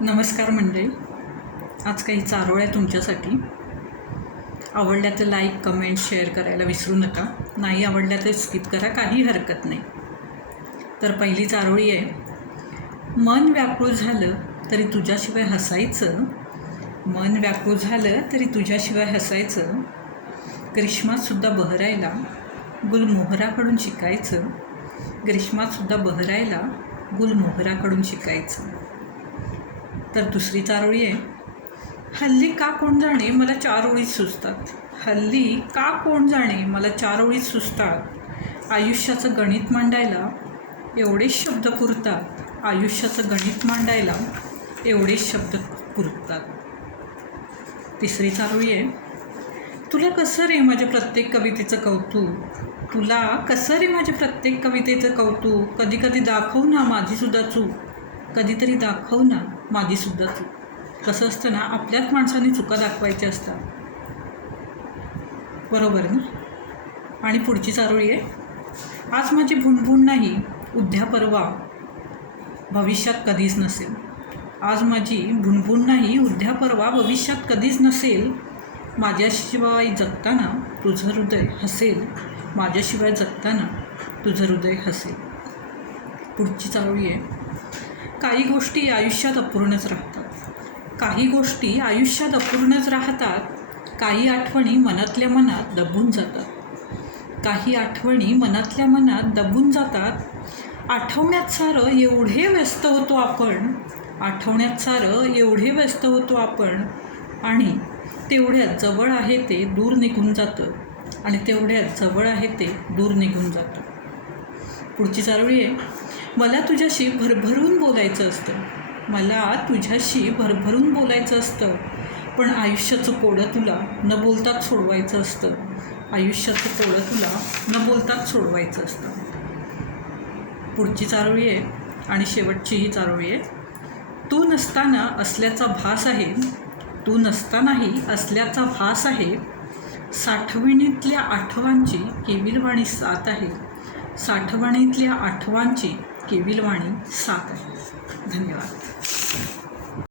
नमस्कार मंडळी, आज काही चारोळ्या तुमच्यासाठी. आवडल्या तर लाईक, कमेंट, शेअर करायला विसरू नका. नाही आवडल्या तर स्किप करा, काही हरकत नाही. तर पहिली चारोळी आहे. मन व्याकुळ झालं तरी तुझ्याशिवाय हसायचं, मन व्याकुळ झालं तरी तुझ्याशिवाय हसायचं, ग्रीष्मातसुद्धा बहरायला गुलमोहराकडून शिकायचं, ग्रीष्मातसुद्धा बहरायला गुलमोहराकडून शिकायचं. तर दुसरी चारोळी आहे. हल्ली का कोण जाणे मला 4 ओळीत सुचतात, हल्ली का कोण जाणे मला 4 ओळीत सुचतात, आयुष्याचं गणित मांडायला एवढेच शब्द पुरतात, आयुष्याचं गणित मांडायला एवढेच शब्द पुरतात. तिसरी चारोळी आहे. तुला कसं रे माझ्या प्रत्येक कवितेचं कौतुक, तुला कसं रे माझ्या प्रत्येक कवितेचं कौतुक, कधी कधी दाखव ना माझीसुद्धा चूक, कधीतरी दाखव ना माझीसुद्धा चूक. कसं असतं ना, आपल्याच माणसाने चुका दाखवायच्या असतात, बरोबर ना. आणि पुढची चारोळी आहे. आज माझी भुणभुण नाही उद्या परवा भविष्यात कधीच नसेल, आज माझी भुणभुण नाही उद्या परवा भविष्यात कधीच नसेल, माझ्याशिवाय जगताना तुझं हृदय हसेल, माझ्याशिवाय जगताना तुझं हृदय हसेल. पुढची चारोळी आहे. काही गोष्टी आयुष्यात अपूर्णच राहतात, काही गोष्टी आयुष्यात अपूर्णच राहतात, काही आठवणी मनातल्या मनात दबून जातात, काही आठवणी मनातल्या मनात दबून जातात. आठवण्यात सारं एवढे व्यस्त होतो आपण, आठवण्यात सारं एवढे व्यस्त होतो आपण, आणि तेवढ्यात जवळ आहे ते दूर निघून जातं, आणि तेवढ्यात जवळ आहे ते दूर निघून जातं. पुढची चारोळी आहे. मला तुझ्याशी भरभरून बोलायचं असतं, मला तुझ्याशी भरभरून बोलायचं असतं, पण आयुष्याचं कोडं तुला न बोलताच सोडवायचं असतं, आयुष्याचं कोडं तुला न बोलताच सोडवायचं असतं. पुढची चारोळी आहे आणि शेवटची ही चारोळी आहे. तू नसताना असल्याचा भास आहे, तू नसतानाही असल्याचा भास आहे, साठवणीतल्या आठवांची केविलवाणी साथ आहे, साठवणीतल्या आठवांची केविलवाणी साथ आहे. धन्यवाद.